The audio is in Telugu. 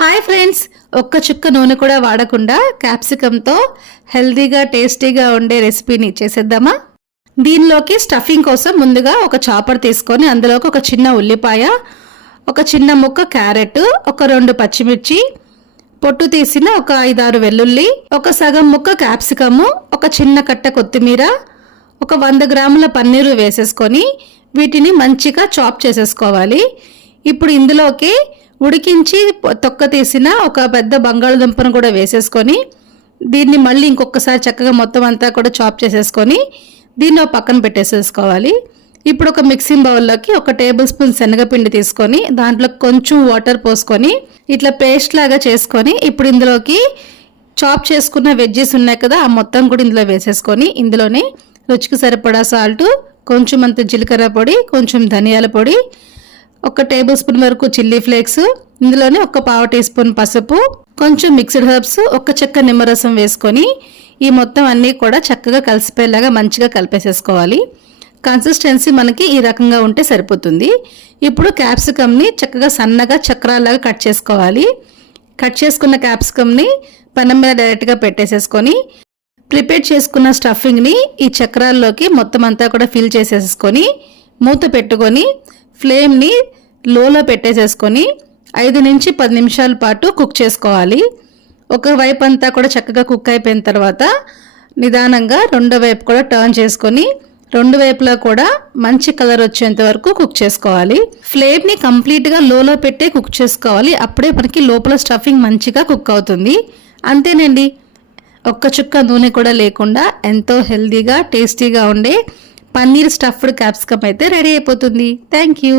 హాయ్ ఫ్రెండ్స్, ఒక్క చుక్క నూనె కూడా వాడకుండా క్యాప్సికమ్తో హెల్తీగా టేస్టీగా ఉండే రెసిపీని చేసేద్దామా. దీనిలోకి స్టఫింగ్ కోసం ముందుగా ఒక చాపర్ తీసుకొని అందులోకి ఒక చిన్న ఉల్లిపాయ, ఒక చిన్న ముక్క క్యారెట్, ఒక 2 పచ్చిమిర్చి, పొట్టు తీసిన ఒక 5-6 వెల్లుల్లి, ఒక సగం ముక్క క్యాప్సికము, ఒక చిన్న కట్ట కొత్తిమీర, ఒక 100 గ్రాముల పన్నీరు వేసేసుకొని వీటిని మంచిగా చాప్ చేసేసుకోవాలి. ఇప్పుడు ఇందులోకి ఉడికించి తొక్క తీసిన ఒక పెద్ద బంగాళదుంపను కూడా వేసేసుకొని దీన్ని మళ్ళీ ఇంకొకసారి చక్కగా మొత్తం అంతా కూడా చాప్ చేసేసుకొని దీన్ని పక్కన పెట్టేసేసుకోవాలి. ఇప్పుడు ఒక మిక్సింగ్ బౌల్లోకి 1 టేబుల్ స్పూన్ శనగపిండి తీసుకొని దాంట్లో కొంచెం వాటర్ పోసుకొని ఇట్లా పేస్ట్ లాగా చేసుకొని ఇప్పుడు ఇందులోకి చాప్ చేసుకున్న వెజ్జెస్ ఉన్నాయి కదా, ఆ మొత్తం కూడా ఇందులో వేసేసుకొని ఇందులోనే రుచికి సరిపడా సాల్ట్, కొంచెం అంత జీలకర్ర పొడి, కొంచెం ధనియాల పొడి, 1 టేబుల్ స్పూన్ వరకు చిల్లీ ఫ్లేక్స్, ఇందులోనే 1/4 టీ స్పూన్ పసుపు, కొంచెం మిక్స్డ్ హెర్బ్స్, 1 చెక్క నిమ్మరసం వేసుకొని ఈ మొత్తం అన్నీ కూడా చక్కగా కలిసిపోయేలాగా మంచిగా కలిపేసేసుకోవాలి. కన్సిస్టెన్సీ మనకి ఈ రకంగా ఉంటే సరిపోతుంది. ఇప్పుడు క్యాప్సికమ్ని చక్కగా సన్నగా చక్రాలాగా కట్ చేసుకోవాలి. కట్ చేసుకున్న క్యాప్సికమ్ని పెనం మీద డైరెక్ట్గా పెట్టేసేసుకొని ప్రిపేర్ చేసుకున్న స్టఫింగ్ని ఈ చక్రాల్లోకి మొత్తం అంతా కూడా ఫిల్ చేసేసుకొని మూత పెట్టుకొని ఫ్లేమ్ని లోలో పెట్టేసేసుకొని 5 నుంచి 10 నిమిషాల పాటు కుక్ చేసుకోవాలి. ఒక వైపు అంతా కూడా చక్కగా కుక్ అయిపోయిన తర్వాత నిదానంగా రెండో వైపు కూడా టర్న్ చేసుకొని 2 వైపులా కూడా మంచి కలర్ వచ్చేంత వరకు కుక్ చేసుకోవాలి. ఫ్లేమ్ని కంప్లీట్గా లోలో పెట్టే కుక్ చేసుకోవాలి. అప్పుడే మనకి లోపల స్టఫింగ్ మంచిగా కుక్ అవుతుంది. అంతేనండి, ఒక్క చుక్క నూనె కూడా లేకుండా ఎంతో హెల్తీగా టేస్టీగా ఉండే పన్నీర్ స్టఫ్డ్ క్యాప్సికమ్ అయితే రెడీ అయిపోతుంది. Thank you.